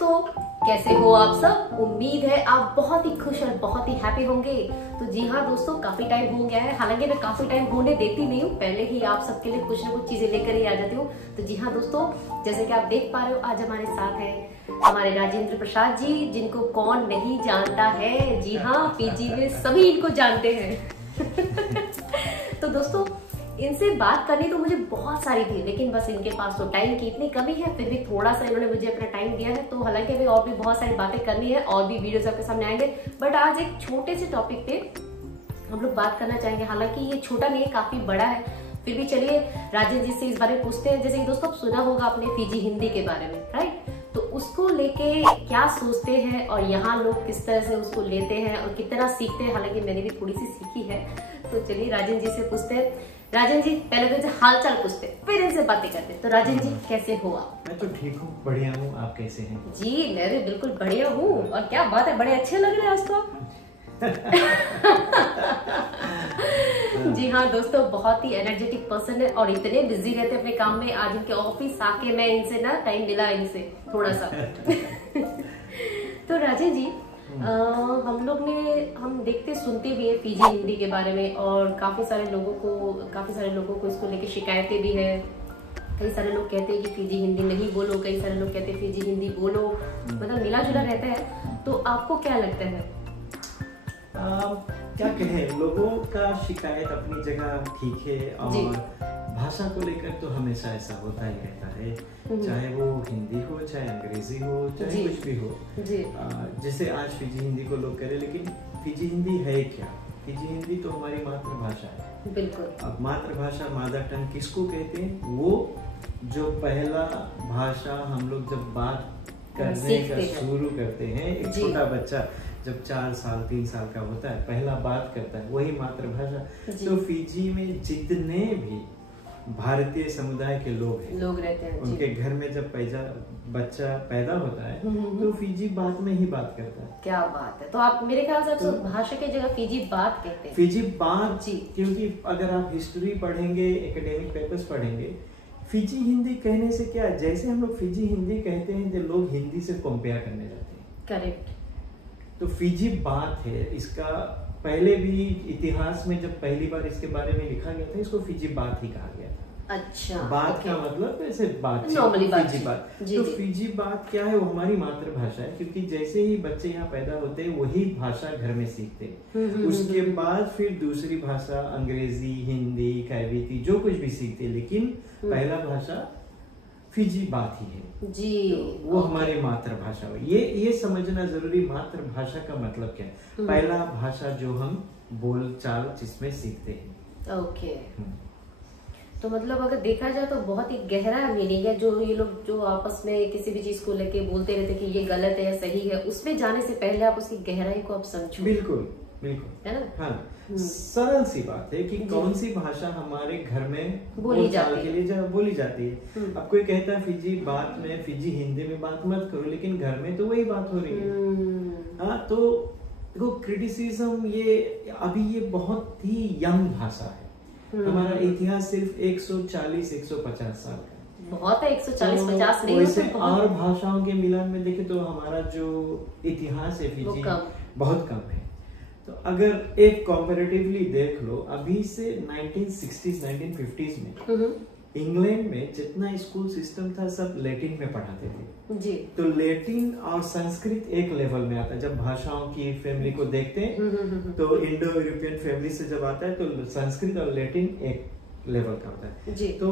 दोस्तों, कैसे हो आप सब। उम्मीद है आप बहुत ही खुश और बहुत ही हैप्पी होंगे। तो जी हाँ दोस्तों, काफी टाइम हो गया है, हालांकि मैं काफी टाइम होने देती नहीं हूँ, पहले ही आप सबके लिए कुछ ना कुछ चीजें लेकर ही आ जाती हूँ। तो जी हाँ दोस्तों, जैसे कि आप देख पा रहे हो, आज हमारे साथ है हमारे राजेंद्र प्रसाद जी, जिनको कौन नहीं जानता है। जी हाँ, पीजी में सभी इनको जानते हैं। तो दोस्तों, इनसे बात करनी तो मुझे बहुत सारी थी, लेकिन बस इनके पास तो टाइम की इतनी कमी है। फिर भी थोड़ा सा इन्होंने मुझे अपना टाइम दिया है। तो हालांकि अभी और भी बहुत सारी बातें करनी है, और भी वीडियोस आपके सामने आएंगे, बट आज एक छोटे से टॉपिक पे हम लोग बात करना चाहेंगे। हालांकि ये छोटा नहीं है, काफी बड़ा है, फिर भी चलिए राजेंद्र जी से इस बारे में पूछते हैं। जैसे कि दोस्तों, सुना होगा आपने फीजी हिंदी के बारे में, राइट? तो उसको लेके क्या सोचते हैं और यहाँ लोग किस तरह से उसको लेते हैं और कितना सीखते हैं। हालांकि मैंने भी थोड़ी सी सीखी है। तो चलिए राजेंद्र जी से पूछते हैं। राजेंद्र जी, पहले तो इनसे हाल चाल पूछते, फिर इनसे बातें करते। तो राजेंद्र जी, कैसे हो आप? मैं तो ठीक हूँ, बढ़िया हूँ। आप कैसे हैं? जी मैं भी बिल्कुल बढ़िया हूँ। और क्या बात है, बड़े अच्छे लग रहे हैं आज तो आप। जी हाँ दोस्तों, बहुत ही एनर्जेटिक पर्सन है और इतने बिजी रहते हैं अपने काम में। आज इनके ऑफिस आके मैं इनसे ना टाइम मिला इनसे थोड़ा सा। तो राजेंद्र जी, हम देखते सुनते भी है फीजी हिंदी के बारे में, और काफी सारे लोगों को इसको लेके शिकायतें भी है। कई सारे लोग कहते हैं कि फीजी हिंदी नहीं बोलो, कई सारे लोग कहते हैं फीजी हिंदी बोलो, मतलब मिला जुला रहता है। तो आपको क्या लगता है? क्या कहें, लोगों का शिकायत अपनी जगह ठीक है, और भाषा को लेकर तो हमेशा ऐसा होता ही रहता है, चाहे वो हिंदी हो, चाहे अंग्रेजी हो, चाहे कुछ भी हो। जैसे आज फीजी हिंदी को लोग कह रहे, लेकिन फीजी हिंदी है क्या? फीजी हिंदी तो हमारी मातृभाषा है। बिल्कुल। अब मातृभाषा, मदर टंग किसको कहते हैं? वो जो पहला भाषा हम लोग जब बात करने का शुरू करते हैं, एक छोटा बच्चा जब 4 साल 3 साल का होता है, पहला बात करता है, वही मातृभाषा। तो फीजी में जितने भी भारतीय समुदाय के लोग रहते हैं, उनके घर में जब बच्चा पैदा होता है तो फीजी बात में ही बात करता है। क्या बात है। तो आप मेरे ख्याल से तो भाषा की जगह फीजी बात कहते हैं। फीजी बात जी, क्योंकि अगर आप हिस्ट्री पढ़ेंगे, एकेडमिक पेपर्स पढ़ेंगे, फीजी हिंदी कहने से क्या है, जैसे हम लोग फीजी हिंदी कहते हैं तो लोग हिंदी से कंपेयर करने जाते हैं। करेक्ट। तो फीजी बात है, इसका पहले भी इतिहास में जब पहली बार इसके बारे में लिखा गया था, इसको फीजी बात ही कहा गया था। अच्छा। बात का मतलब ऐसे बात, नॉर्मली फीजी बात। तो फीजी बात क्या है? वो हमारी मातृभाषा है, क्योंकि जैसे ही बच्चे यहाँ पैदा होते हैं वही भाषा घर में सीखते हैं। उसके बाद फिर दूसरी भाषा, अंग्रेजी, हिंदी, कैविती, जो कुछ भी सीखते हैं, लेकिन पहला भाषा फीजी बात ही है जी। तो वो हमारी मातृभाषा है। ये समझना जरूरी, मातृभाषा का मतलब क्या है। पहला भाषा जो हम बोल चाल जिसमें सीखते हैं। ओके। तो मतलब अगर देखा जाए तो बहुत ही गहरा मीनिंग है। जो ये लोग जो आपस में किसी भी चीज को लेके बोलते रहते कि ये गलत है या सही है, उसमें जाने से पहले आप उसकी गहराई को आप समझो। बिल्कुल बिल्कुल, है ना? हाँ, सरल सी बात है कि कौन सी भाषा हमारे घर में बोली जाती है। अब कोई कहता है फीजी बात में, फीजी हिंदी में बात मत करो, लेकिन घर में तो वही बात हो रही है। हाँ, तो देखो, क्रिटिसिज्म ये अभी ये बहुत ही यंग भाषा है। हमारा इतिहास सिर्फ 140-150 साल का बहुत है। 140-50 नहीं, वैसे और भाषाओं के मिलान में देखे तो हमारा जो इतिहास है फीजी बहुत कम है। तो अगर एक कंपैरेटिवली देख लो, अभी से 1960s 1950s में इंग्लैंड में जितना स्कूल सिस्टम था सब लैटिन में पढ़ाते थे जी। तो लैटिन और संस्कृत एक लेवल में आता है। जब भाषाओं की फैमिली को देखते हैं तो इंडो यूरोपियन फैमिली से जब आता है तो संस्कृत और लैटिन एक लेवल का होता है जी। तो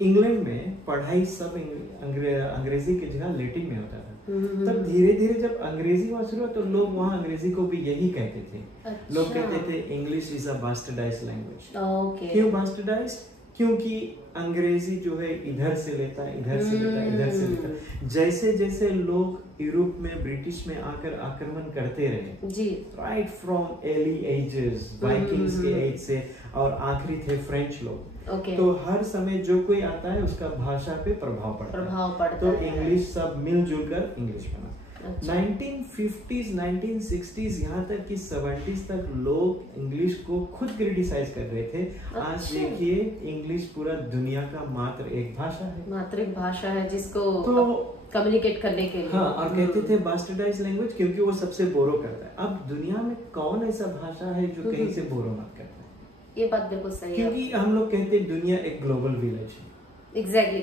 इंग्लैंड में पढ़ाई सब अंग्रेजी की जगह लैटिन में होता था। तब धीरे धीरे जब अंग्रेजी वहां शुरू हुआ तो लोग वहां अंग्रेजी को भी यही कहते थे। अच्छा। लोग कहते थे इंग्लिश इज अ बास्टर्डाइज्ड लैंग्वेज। क्यों बास्टर्डाइज्ड? क्योंकि अंग्रेजी जो है इधर से लेता है, इधर से लेता है, इधर से लेता है। जैसे जैसे लोग यूरोप में, ब्रिटिश में आकर आक्रमण करते रहे जी, right from early ages, Vikings के एज से, और आखिरी थे फ्रेंच लोग। तो हर समय जो कोई आता है उसका भाषा पे प्रभाव पड़ता है। तो इंग्लिश सब मिलजुल कर इंग्लिश बना। 1950s 1960s यहाँ तक कि 70s तक लोग इंग्लिश को खुद क्रिटिसाइज कर रहे थे। आज देखिए इंग्लिश पूरा दुनिया का मात्र एक भाषा है, मात्र एक भाषा है जिसको तो कम्युनिकेट करने के लिए। हाँ, और कहते थे बास्टर्डाइज लैंग्वेज क्योंकि वो सबसे बोरो करता है। अब दुनिया में कौन ऐसा भाषा है जो कहीं से बोरो मत करता है? ये बात बिल्कुल सही है, क्योंकि हम लोग कहते हैं दुनिया एक ग्लोबल विलेज है। एग्जैक्टली।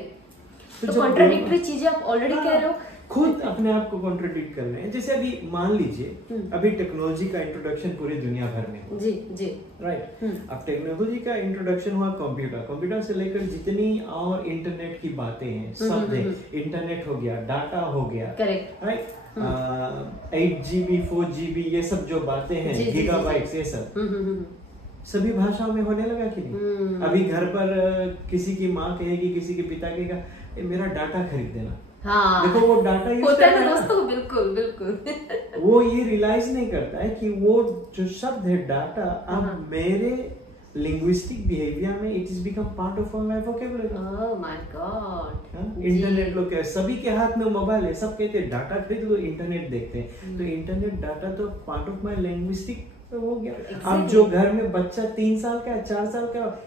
तो कॉन्ट्राडिक्टरी चीजें आप ऑलरेडी कह रहे हो, खुद अपने आप को कॉन्ट्रडिक्ट कर रहे हैं। जैसे अभी मान लीजिए अभी टेक्नोलॉजी का इंट्रोडक्शन पूरी दुनिया भर में हुआ। जी जी, राइट। अब टेक्नोलॉजी का इंट्रोडक्शन हुआ कंप्यूटर से लेकर जितनी और इंटरनेट की बातें हैं सब है। इंटरनेट हो गया, डाटा हो गया, करेक्ट, राइट। 8GB 4GB ये सब जो बातें हैं, गीगाबाइट्स, ये सब सभी भाषाओं में होने लगा कि नहीं? अभी घर पर किसी की माँ कहेगी, किसी के पिता कहेगा मेरा डाटा खरीद देना। हाँ, देखो वो डाटा होता है ना दोस्तों, बिल्कुल बिल्कुल। वो ये रियलाइज नहीं करता है कि वो जो शब्द है डाटा अब मेरे लिंग्विस्टिक बिहेवियर में it is become part of my vocabulary. Oh my God. Internet लोग सभी के हाथ में मोबाइल है, सब कहते हैं डाटा खरीद लो, इंटरनेट देखते हैं। तो इंटरनेट डाटा तो पार्ट ऑफ माय लिंग्विस्टिक हो गया। अब जो घर में बच्चा 3 साल का 4 साल का,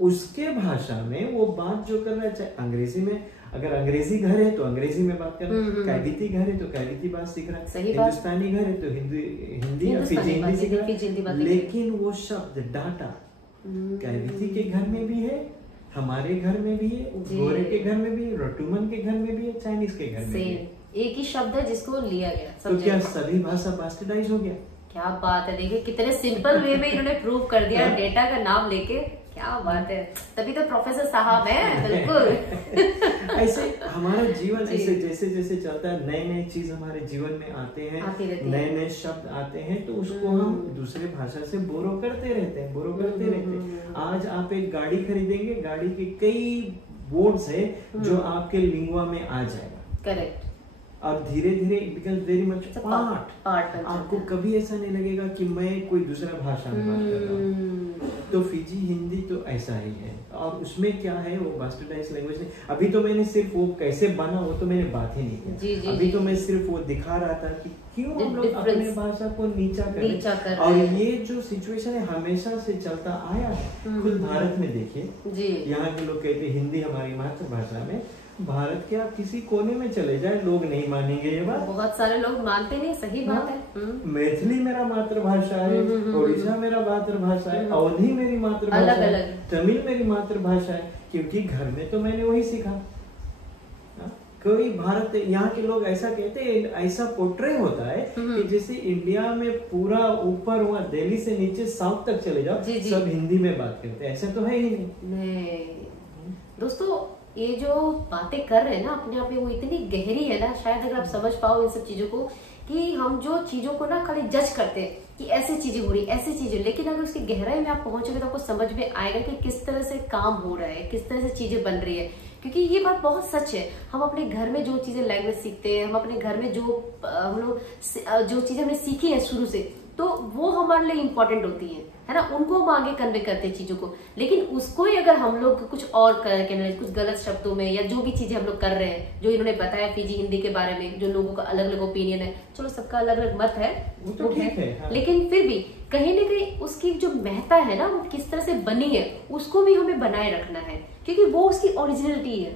उसके भाषा में वो बात जो कर रहा है, चाहे अंग्रेजी में, अगर अंग्रेजी घर है तो अंग्रेजी में बात कर रहा है, कैविती घर है तो कैविती बात सीख रहा है, हिंदुस्तानी घर है तो हिंदी या फिजी हिंदी सीख रहा है। लेकिन वो शब्द डाटा कैविती के घर में भी है, हमारे घर में भी है, गोरे के घर में भी है, रटुमन के घर में भी है, चाइनीज के घर में भी है। एक ही शब्द है जिसको लिया गया। तो क्या सभी भाषा बास्टर्डाइज हो गया? क्या बात है, देखिए कितने सिंपल वे में इन्होंने प्रूव कर दिया डेटा का नाम लेके। क्या बात है, तभी तो प्रोफेसर साहब हैं। बिल्कुल। ऐसे हमारा जीवन ऐसे जैसे जैसे चलता है, नए नए चीज हमारे जीवन में आते हैं, नए नए शब्द आते हैं, तो उसको हम दूसरे भाषा से बोरो करते रहते हैं। आज आप एक गाड़ी खरीदेंगे, गाड़ी के कई वर्ड्स है जो आपके लिंगुआ में आ जाएगा। करेक्ट। और धीरे धीरे it becomes very much part. आपको कभी ऐसा नहीं लगेगा कि मैं कोई दूसरा भाषा में बात कर रहा हूँ। तो फिजी हिंदी तो ऐसा ही है। और उसमें क्या है, वो बास्टर्डाइज लैंग्वेज है। अभी तो मैंने सिर्फ वो कैसे बना वो तो मैंने बात ही नहीं की। अभी तो मैं सिर्फ वो दिखा रहा था कि क्यों हम लोग अपने भाषा को नीचा कर। और ये जो सिचुएशन है हमेशा से चलता आया है। खुद भारत में देखिए, यहाँ के लोग कहते हिंदी हमारी मातृभाषा में, भारत के आप किसी कोने में चले जाए लोग नहीं मानेंगे ये बात। बहुत सारे लोग मानते नहीं, सही बात है। मैथिली मेरा मातृभाषा है, ओडिशा मेरा मातृभाषा है, अवधी मेरी मातृभाषा है, तमिल मेरी मातृभाषा है, क्योंकि घर में तो मैंने वही सीखा। कोई भारत, यहाँ के लोग ऐसा कहते हैं, ऐसा पोर्ट्रे होता है कि जैसे इंडिया में पूरा ऊपर वहाँ दिल्ली से नीचे साउथ तक चले जाओ, सब हिंदी में बात करते हैं। ऐसा तो है ही नहीं। दोस्तों ये जो बातें कर रहे हैं ना अपने आप में, वो इतनी गहरी है ना, शायद अगर आप समझ पाओ इन सब चीजों को, कि हम जो चीजों को ना खाली जज करते हैं कि ऐसी चीजें हो रही, ऐसी चीजें, लेकिन अगर उसकी गहराई में आप पहुंचोगे तो आपको समझ में आएगा कि किस तरह से काम हो रहा है, किस तरह से चीजें बन रही है। क्योंकि ये बात बहुत सच है। हम अपने घर में जो चीजें लैंग्वेज सीखते हैं, हम अपने घर में जो हम लोग जो चीजें हमने सीखी है शुरू से, तो वो हमारे लिए इम्पोर्टेंट होती है ना, उनको हम आगे कन्वे करते हैं चीजों को। लेकिन उसको ही अगर हम लोग कुछ और करके, कुछ गलत शब्दों में, या जो भी चीजें हम लोग कर रहे हैं, जो इन्होंने बताया फिजी हिंदी के बारे में, जो लोगों का अलग अलग ओपिनियन है, चलो सबका अलग अलग मत है, वो तो ठीक है, हाँ। लेकिन फिर भी कहीं ना कहीं उसकी जो महत्ता है ना, वो किस तरह से बनी है, उसको भी हमें बनाए रखना है, क्योंकि वो उसकी ओरिजिनलिटी है।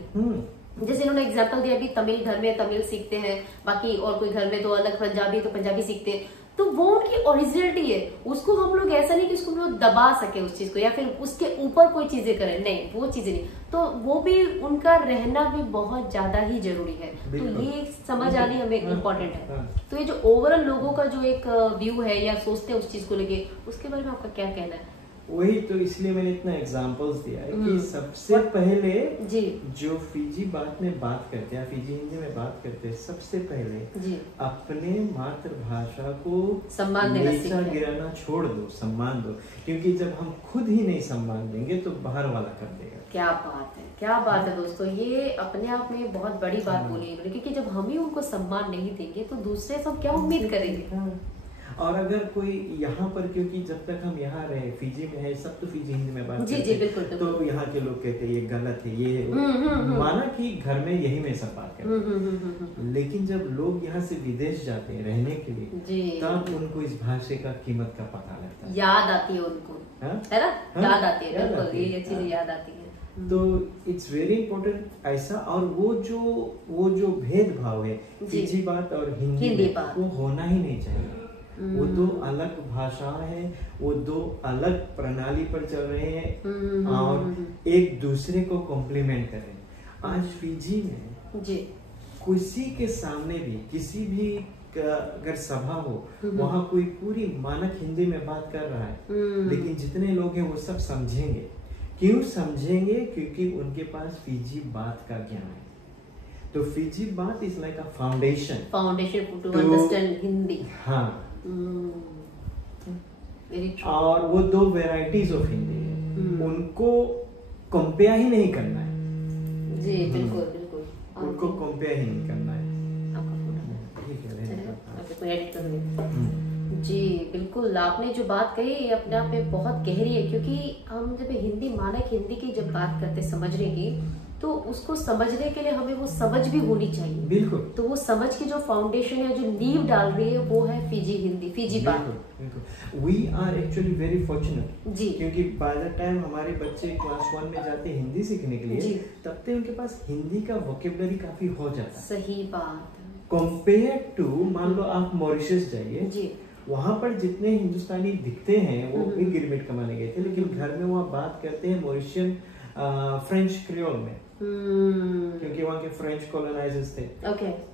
जैसे इन्होंने एग्जाम्पल दिया, अभी तमिल घर में तमिल सीखते हैं, बाकी और कोई घर में तो अलग, पंजाबी तो पंजाबी सीखते हैं, तो वो उनकी ओरिजिनलिटी है। उसको हम लोग ऐसा नहीं कि उसको हम लोग दबा सके उस चीज को, या फिर उसके ऊपर कोई चीजें करें, नहीं, वो चीजें नहीं। तो वो भी उनका रहना भी बहुत ज्यादा ही जरूरी है। तो ये समझ आनी हमें इम्पोर्टेंट है। तो ये जो ओवरऑल लोगों का जो एक व्यू है या सोचते हैं उस चीज को लेके, उसके बारे में आपका क्या कहना है? वही तो, इसलिए मैंने इतना एग्जांपल्स दिया है कि सबसे पहले जो फिजी में बात करते हैं, फिजी हिंदी में बात करते हैं, सबसे पहले अपने मातृभाषा को सम्मान नीचा गिराना छोड़ दो, सम्मान दो। क्योंकि जब हम खुद ही नहीं सम्मान देंगे तो बाहर वाला कर देगा। क्या बात है, क्या बात है दोस्तों, ये अपने आप में बहुत बड़ी बात बोली है, क्योंकि जब हम ही उनको सम्मान नहीं देंगे तो दूसरे सब क्या उम्मीद करेंगे। और अगर कोई यहाँ पर, क्योंकि जब तक हम यहाँ रहे, फिजी में है, सब तो फिजी हिंदी में बात करते हैं, बिल्कुल, तो यहाँ के लोग कहते हैं ये गलत है, ये है, माना कि घर में यही में सब बात करते हैं। लेकिन जब लोग यहाँ से विदेश जाते हैं रहने के लिए, तब उनको इस भाषा का कीमत का पता लगता है, याद आती है उनको, है ना, याद आती है, बिल्कुल ये चीजें याद आती है। तो इट्स वेरी इंपॉर्टेंट ऐसा। और वो जो भेदभाव है फिजी बात और हिंदी बात, वो होना ही नहीं चाहिए। वो दो अलग भाषा है, वो दो अलग प्रणाली पर चल रहे हैं और एक दूसरे को कॉम्प्लीमेंट कर रहे हैं। आज फिजी में किसी के सामने भी किसी भी अगर सभा हो, वहाँ कोई पूरी मानक हिंदी में बात कर रहा है, लेकिन जितने लोग हैं वो सब समझेंगे। क्यों समझेंगे? क्योंकि उनके पास फिजी बात का ज्ञान है। तो फिजी बात is like a foundation to understand Hindi. हाँ। और वो दो वेराइटीज ऑफ हिंदी है, उनको कंपेयर ही नहीं करना है। जी बिल्कुल बिल्कुल, उनको कंपेयर ही नहीं करना है। जी बिल्कुल, आपने जो बात कही ये अपने आप में बहुत गहरी है, क्योंकि हम जब हिंदी मानक हिंदी की जब बात करते समझने की, तो उसको समझने के लिए हमें वो समझ भी होनी चाहिए। बिल्कुल। तो वो समझ की जो फाउंडेशन है, जो नींव डाल रही है, वो है फिजी हिंदी, फिजी बात। We are actually very fortunate जी, क्योंकि बाय द टाइम हमारे बच्चे क्लास 1 में जाते हैं हिंदी सीखने के लिए, तब तक उनके पास हिंदी का वोकेबलरी काफी हो जाता है। सही बात। कंपेयर टू, मान लो आप मॉरिशस जाइए जी, वहाँ पर जितने हिंदुस्तानी दिखते हैं वो भी गिरमिट कमाने गए थे, लेकिन घर में वहाँ बात करते हैं मॉरिशियन फ्रेंच क्रियोल में, क्योंकि वहाँ के फ्रेंच कॉलोनाइजर्स थे।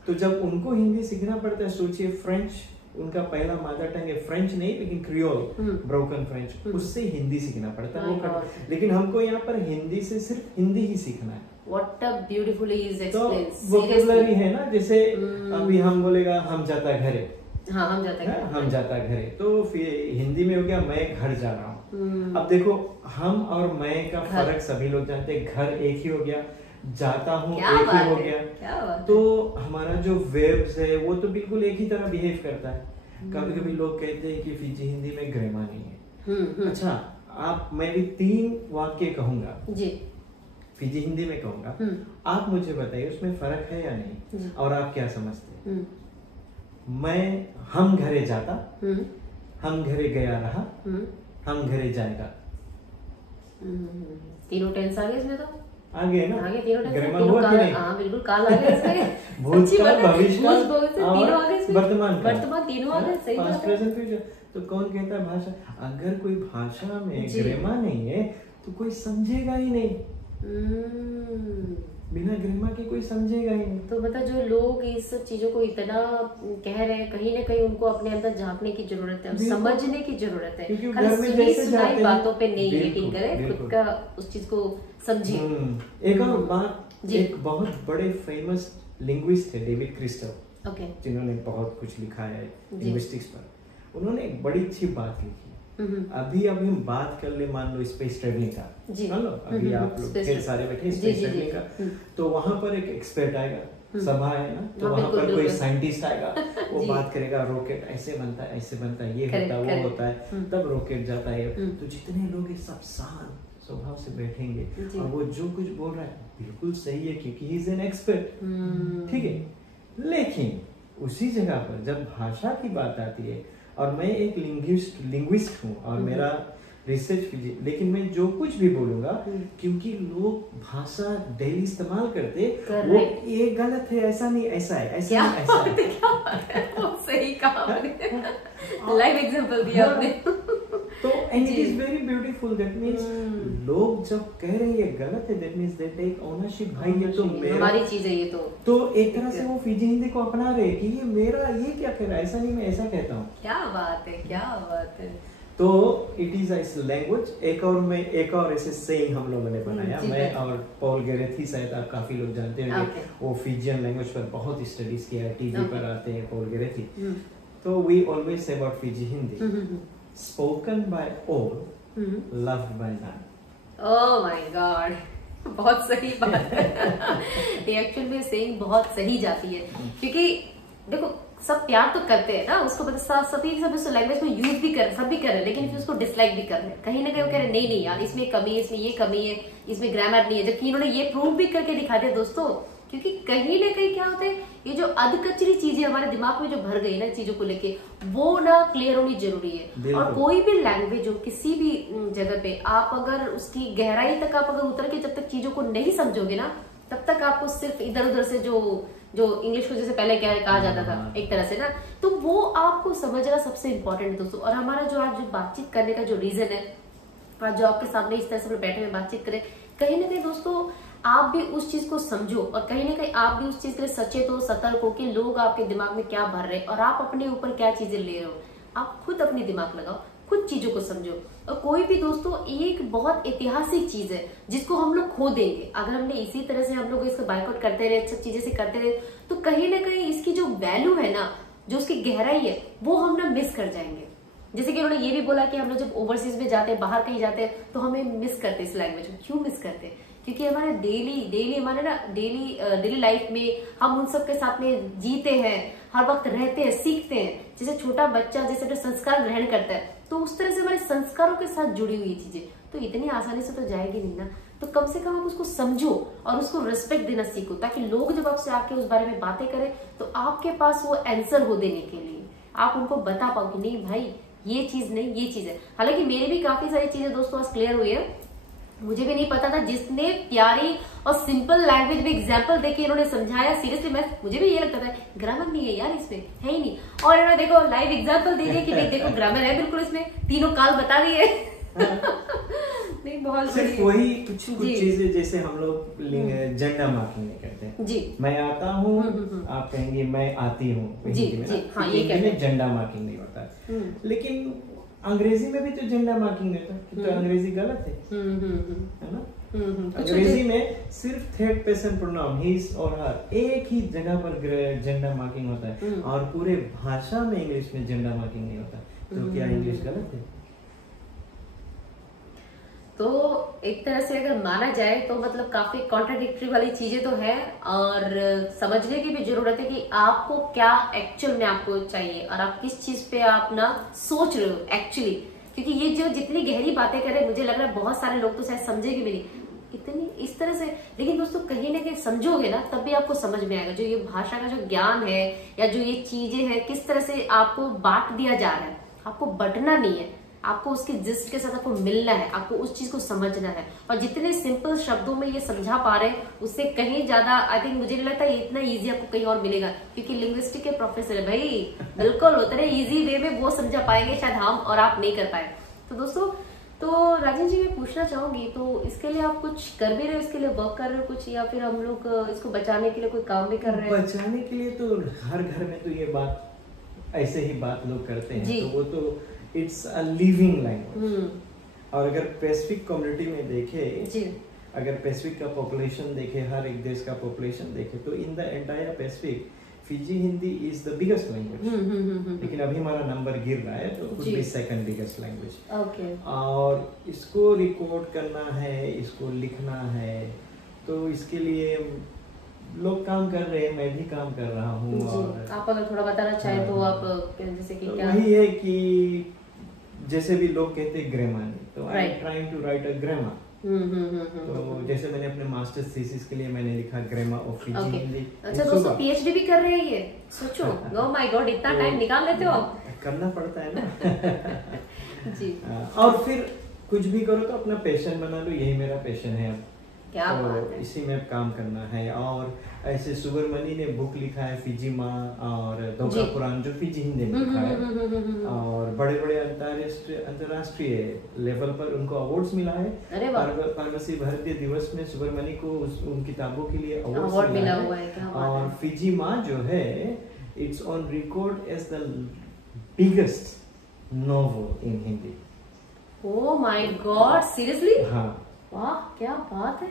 तो जब उनको हिंदी सीखना पड़ता है, सोचिए फ्रेंच उनका पहला मदर टंग है, फ्रेंच नहीं लेकिन क्रियोल, ब्रोकन फ्रेंच, उससे हिंदी सीखना पड़ता है। लेकिन हमको यहाँ पर हिंदी से सिर्फ हिंदी ही सीखना है। What a beautifully is explained. तो वोकेबलरी है ना, जैसे अभी हम बोलेगा हम जाता घरे, हाँ हम जाता घरे, हम जाता घरे, तो फिर हिंदी में हो गया मैं घर जा रहा हूँ। अब देखो हम और मैं का फर्क सभी लोग जानते हैं, घर एक ही हो गया, जाता हूँ एक ही हो गया। तो हमारा जो वेब्स है वो तो बिल्कुल एक ही तरह बिहेव करता है। कभी कभी लोग कहते हैं कि फिजी हिंदी में ग्रामर नहीं है। अच्छा, आप मैं भी 3 वाक्य कहूंगा जी, फिजी हिंदी में कहूंगा, आप मुझे बताइए उसमें फर्क है या नहीं, और आप क्या समझते हैं। मैं हम घरे जाता, हम घरे गया रहा, हम घरे जाएगा। तीनों टेंस आ गए इसमें, तो आगे ना, आगे तीनों टेंस, तीनों काल, हाँ बिल्कुल काल आ गए इसमें। भूतकाल, भविष्यकाल, तीनों आ गए, वर्तमान तीनों आ गए। सही बात है। Present future. तो कौन कहता है भाषा, अगर कोई भाषा में ग्रामर नहीं है तो कोई समझेगा ही नहीं। बिना ग्रामर के कोई समझेगा ही नहीं। तो मतलब जो लोग इस सब चीजों को इतना कह रहे हैं, कहीं ना कहीं उनको अपने अंदर झांकने की जरूरत है, समझने की जरूरत है। खाली सुनाई बातों पे नहीं यकीन करें, खुद का उस चीज को समझे। एक और बात, एक बहुत बड़े फेमस लिंग्विस्ट थे डेविड क्रिस्टल, जिन्होंने बहुत कुछ लिखा है लिंग्विस्टिक्स पर। उन्होंने एक बड़ी अच्छी बात लिखी। अभी हम बात कर ले, मान लो स्पेस ट्रेवलिंग का, मान लो अभी आप लोग ढेर सारे बैठे स्पेस ट्रेवलिंग का, तो वहां पर एक एक्सपर्ट आएगा, सभा है ना, तो वहां पर कोई साइंटिस्ट आएगा, वो बात करेगा, रॉकेट ऐसे बनता है, ऐसे बनता है, ये होता है, वो होता है, तब रॉकेट जाता है। तो जितने लोग सब शांत स्वभाव से बैठेंगे और वो जो कुछ बोल रहा है बिल्कुल सही है, क्योंकि ही इज एन एक्सपर्ट, ठीक है। लेकिन उसी जगह पर जब भाषा की बात आती है, और मैं एक लिंग्विस्ट हूँ और मेरा रिसर्च, लेकिन मैं जो कुछ भी बोलूंगा, क्योंकि लोग भाषा डेली इस्तेमाल करते, वो ये गलत है, ऐसा नहीं, ऐसा है, ऐसा नहीं, ऐसा है। सही कहा, लाइव एग्जांपल दिया आपने। तो and it is very beautiful, that means लोग जब कह रहे हैं ये गलत है, that means they take ownership, भाई ये तो मेरा, हमारी चीज है ये। तो एक तरह से वो फिजी हिंदी को अपना रहे कि ये मेरा, ये क्या कह रहा है, ऐसा नहीं, मैं ऐसा कहता हूँ। क्या बात है, क्या बात है। तो इट इज अ लैंग्वेज। एक और ऐसे सेइंग हम लोगों ने बनाया, मैं और पॉल गेरेथी, शायद आप काफी लोग जानते होंगे, वो फिजियन लैंग्वेज पर बहुत स्टडीज किया है, टीवी पर आते हैं पॉल गेरेथी। तो we always say about Fiji Hindi, spoken by all, loved by none. Oh my God, बहुत सही बात है। एक्चुअल में सेइंग बहुत सही जाती है, क्योंकि देखो सब प्यार तो करते हैं ना उसको, सभी सब उस लैंग्वेज को यूज भी कर, सब भी कर रहे हैं, लेकिन फिर उसको डिसलाइक भी कर रहे हैं। कहीं ना कहीं वो कह रहे हैं नहीं यार, इसमें कमी है, इसमें ये कमी है, इसमें ग्रामर नहीं है, जबकि इन्होंने ये प्रूव भी करके दिखा दिया दोस्तों क्योंकि कहीं ना कहीं क्या होता है, ये जो अधकचरी चीजें हमारे दिमाग में जो भर गई ना चीजों को लेके, वो ना क्लियर होनी जरूरी है। और कोई भी लैंग्वेज हो किसी भी जगह पे, आप अगर उसकी गहराई तक आप अगर उतर के जब तक चीजों को नहीं समझोगे ना, तब तक आपको सिर्फ इधर उधर से जो इंग्लिश को जैसे पहले क्या कहा जाता था एक तरह से ना, तो वो आपको समझना सबसे इम्पोर्टेंट है दोस्तों। और हमारा जो आज बातचीत करने का जो रीजन है, आज जो आपके सामने इस तरह से बैठे हुए बातचीत करें, कहीं ना कहीं दोस्तों आप भी उस चीज को समझो और कहीं ना कहीं आप भी उस चीज के लिए सचेत हो, सतर्क हो कि लोग आपके दिमाग में क्या भर रहे हैं और आप अपने ऊपर क्या चीजें ले रहे हो। आप खुद अपनी दिमाग लगाओ, खुद चीजों को समझो। और कोई भी दोस्तों एक बहुत ऐतिहासिक चीज है जिसको हम लोग खो देंगे अगर हमने इसी तरह से हम लोग इसको बायकॉट करते रहे, सब चीजें से करते रहे, तो कहीं ना कहीं इसकी जो वैल्यू है ना, जो उसकी गहराई है, वो हम ना मिस कर जाएंगे। जैसे कि उन्होंने ये भी बोला कि हम लोग जब ओवरसीज में जाते हैं, बाहर कहीं जाते हैं, तो हमें मिस करते हैं इस लैंग्वेज को। क्यों मिस करते हैं? क्योंकि हमारे डेली लाइफ में हम उन सब के साथ में जीते हैं, हर वक्त रहते हैं, सीखते हैं। जैसे छोटा बच्चा जैसे अपने संस्कार ग्रहण करता है, तो उस तरह से हमारे संस्कारों के साथ जुड़ी हुई चीजें तो इतनी आसानी से तो जाएगी नहीं ना। तो कम से कम आप उसको समझो और उसको रिस्पेक्ट देना सीखो, ताकि लोग जब आपसे आके उस बारे में बातें करें तो आपके पास वो आंसर हो देने के लिए आप उनको बता पाओ कि नहीं भाई ये चीज नहीं, ये चीज है। हालांकि मेरी भी काफी सारी चीजें दोस्तों आज क्लियर हुई है। मुझे भी नहीं पता था, जिसने प्यारी और सिंपल लैंग्वेज में एग्जांपल देके इन्होंने समझाया, सीरियसली मुझे भी ये लगता था ग्रामर नहीं है यार इसमें, है ही नहीं। और इन्होंने देखो लाइव एग्जांपल दे दिया कि भाई देखो ग्रामर है बिल्कुल, इसमें तीनों काल बता दिए। नहीं बहुत सिर्फ वही कुछ चीजें जैसे हम लोग जेंडर मार्किंग नहीं करते हैं जी। मैं आता हूँ, आप कहेंगे मैं आती हूँ जी, हाँ, ये जेंडर मार्किंग नहीं होता है। लेकिन अंग्रेजी में भी तो जेंडर मार्किंग होता है, तो अंग्रेजी गलत है ना? अंग्रेजी में सिर्फ थर्ड पर्सन प्रोनाउन हिज और हर एक ही जगह पर जेंडर मार्किंग होता है, और पूरे भाषा में इंग्लिश में जेंडर मार्किंग नहीं होता। तो क्या इंग्लिश गलत है? तो एक तरह से अगर माना जाए तो मतलब काफी कॉन्ट्राडिक्टरी वाली चीजें तो है, और समझने की भी जरूरत है कि आपको क्या एक्चुअल में आपको चाहिए और आप किस चीज पे आप ना सोच रहे हो एक्चुअली। क्योंकि ये जो जितनी गहरी बातें कर रहे हैं, मुझे लग रहा है बहुत सारे लोग तो शायद समझेंगे भी नहीं इतनी इस तरह से। लेकिन दोस्तों कहीं ना कहीं समझोगे ना, तब भी आपको समझ में आएगा जो ये भाषा का जो ज्ञान है या जो ये चीजें हैं, किस तरह से आपको बांट दिया जा रहा है। आपको बंटना नहीं है, आपको उसके जिस्ट के साथ आपको मिलना है, आपको उस चीज को समझना है। और जितने सिंपल शब्दों में ये समझा पा रहे हैं, उससे कहीं ज्यादा आई थिंक मुझे नहीं लगता ये इतना इजी आपको कहीं और मिलेगा, क्योंकि लिंग्विस्टिक के प्रोफेसर है भाई, बिल्कुल उतने इजी वे में वो समझा पाएंगे शायद हम और आप नहीं कर पाए। तो दोस्तों, तो राजन जी मैं पूछना चाहूंगी, तो इसके लिए आप कुछ कर भी रहे हो, इसके लिए वर्क कर रहे हो कुछ, या फिर हम लोग इसको बचाने के लिए कोई काम भी कर रहे हैं? बचाने के लिए तो हर घर में तो ये बात ऐसे ही बात लोग करते हैं, तो वो तो इट्स अ लिविंग लैंग्वेज। और अगर पैसिफिक कम्युनिटी में देखे, अगर पैसिफिक का पॉपुलेशन देखे, हर एक देश का पॉपुलेशन देखे, तो in the entire Pacific Fiji Hindi is the biggest language. लेकिन अभी हमारा नंबर गिर रहा है, तो कुछ भी सेकंड बिगेस्ट लैंग्वेज। और इसको रिकॉर्ड करना है, इसको लिखना है, तो इसके लिए लोग काम कर रहे हैं, मैं भी काम कर रहा हूँ। और आप अगर थोड़ा बताना चाहे तो आप जैसे कि क्या? वही है कि जैसे भी लोग कहते हैं ग्रामर, तो I am trying to write a grammar. तो जैसे मैंने अपने मास्टर्स थीसिस के लिए मैंने लिखा ग्रामर ऑफ फिजी हिंदी। अच्छा दोस्तों, पीएचडी भी कर रहे हैं ये, सोचो। ओह माय गॉड, इतना टाइम निकाल लेते हो आप? करना पड़ता है ना। जी। और फिर कुछ भी करो तो अपना पैशन बना लो, यही मेरा पैशन है अब। क्या बात है। इसी में काम करना है। और ऐसे सुब्रमणी ने बुक लिखा है फिजी माँ और दोका पुराण, जो फिजी हिंदी में लिखा है, और बड़े बड़े अंतरराष्ट्रीय लेवल पर उनको अवार्ड्स मिला है। पारसी भारतीय दिवस में सुब्रमणी को उन किताबों के लिए अवार्ड मिला हुआ है। और फिजी माँ जो है, it's on record as the biggest novel in Hindi. Oh my God, seriously? हाँ, वाह क्या बात है।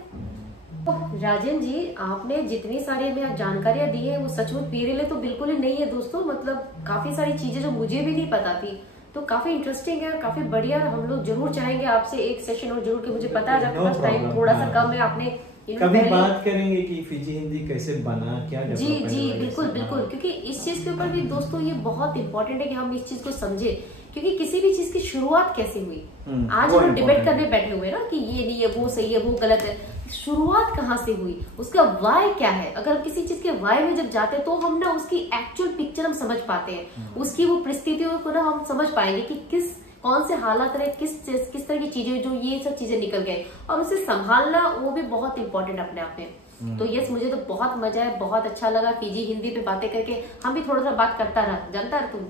राजन जी, आपने जितनी सारी हमें जानकारियां दी है वो सचमुच मेरे लिए तो बिल्कुल ही नहीं है दोस्तों। मतलब काफी सारी चीजें जो मुझे भी नहीं पता थी, तो काफी इंटरेस्टिंग है, काफी बढ़िया। हम लोग जरूर चाहेंगे आपसे एक सेशन और जरूर, कि मुझे पता है आपके पास टाइम थोड़ा सा कम है, आपने कभी बात करेंगे कि फिजी हिंदी कैसे बना, क्या जी जी बिल्कुल बिल्कुल, क्योंकि इस चीज के ऊपर भी दोस्तों ये बहुत इंपॉर्टेंट है कि हम इस चीज को समझे, क्योंकि किसी भी चीज की शुरुआत कैसे हुई। आज हम डिबेट करने बैठे हुए ना कि ये नहीं है, वो सही है, वो गलत है, शुरुआत कहाँ से हुई, उसका वाई क्या है। अगर किसी चीज के वाई में जब जाते हैं तो हम ना उसकी एक्चुअल पिक्चर हम समझ पाते हैं, उसकी वो परिस्थितियों को ना हम समझ पाएंगे कि कौन से हालात रहे, किस तरह की चीजें जो ये सब चीजें निकल गए, और उसे संभालना वो भी बहुत इंपॉर्टेंट अपने आप में। तो यस, मुझे तो बहुत मजा है, बहुत अच्छा लगा फीजी हिंदी पे बातें करके। हम भी थोड़ा सा बात करता रहा, जानता है तुम।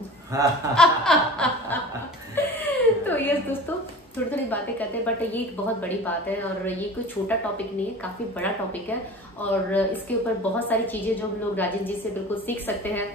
तो यस दोस्तों, थोड़ी थोड़ी बातें करते हैं, बट ये एक बहुत बड़ी बात है और ये कोई छोटा टॉपिक नहीं है, काफी बड़ा टॉपिक है। और इसके ऊपर बहुत सारी चीजें जो हम लोग राजेश जी से बिल्कुल सीख सकते हैं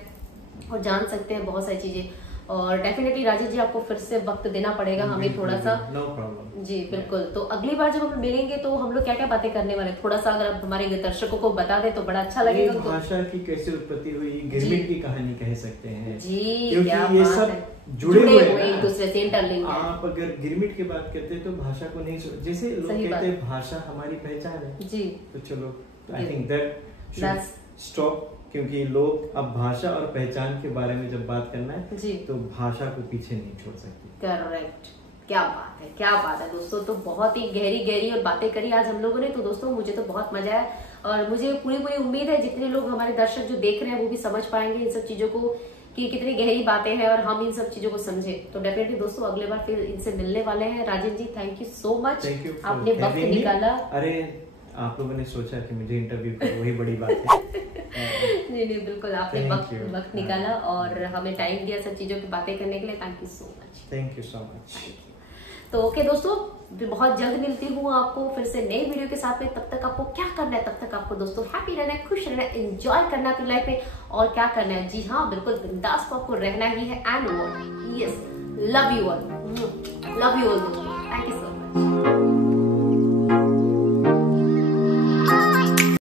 और जान सकते हैं, बहुत सारी चीजें। और डेफिनेटली राजेश जी आपको फिर से वक्त देना पड़ेगा हमें थोड़ा सा। नो प्रॉब्लम जी, बिल्कुल। तो अगली बार जब हम मिलेंगे तो हम लोग क्या क्या बातें करने वाले, थोड़ा सा अगर आप हमारे दर्शकों को बता दें तो बड़ा अच्छा लगेगा। भाषा की कैसे उत्पत्ति हुई, गिरमिट की कहानी कह सकते हैं जी, क्योंकि ये सब जुड़े हुए एक दूसरे से इंटरलिंक है। आप अगर गिरमिट की बात करते हैं तो भाषा को नहीं, जैसे लोग कहते हैं भाषा हमारी पहचान है जी, तो चलो आई थिंक दैट स्टॉप, क्योंकि लोग अब भाषा और पहचान के बारे में जब बात करना है जी, तो भाषा को पीछे नहीं छोड़ सकती। करेक्ट, क्या बात है, क्या बात है दोस्तों। तो बहुत ही गहरी और बातें करी आज हम लोगों ने। तो दोस्तों मुझे तो बहुत मजा आया और मुझे पूरी उम्मीद है जितने लोग हमारे दर्शक जो देख रहे हैं वो भी समझ पाएंगे इन सब चीजों को कि कितनी गहरी बातें हैं और हम इन सब चीजों को समझे। तो डेफिनेटली दोस्तों अगले बार फिर इनसे मिलने वाले हैं। Rajesh ji thank you so much, आपने वक्त निकाला। अरे आप लोगों ने सोचा कि मुझे इंटरव्यू करो, वही बड़ी बात है। नहीं बिल्कुल, आपने वक्त निकाला और हमें टाइम दिया सब चीजों की बातें करने के लिए। Thank you so much. Thank you so much. तो ओके दोस्तों, बहुत जल्द मिलती हूँ आपको फिर से नई वीडियो के साथ में। तब तक आपको क्या करना है, तब तक आपको दोस्तों हैप्पी रहना है, खुश रहना है, एंजॉय करना है अपनी लाइफ में। और क्या करना है, जी हाँ बिल्कुल बिंदास को आपको रहना ही है। And what, yes, love you all दोस्तों, थैंक यू सो मच।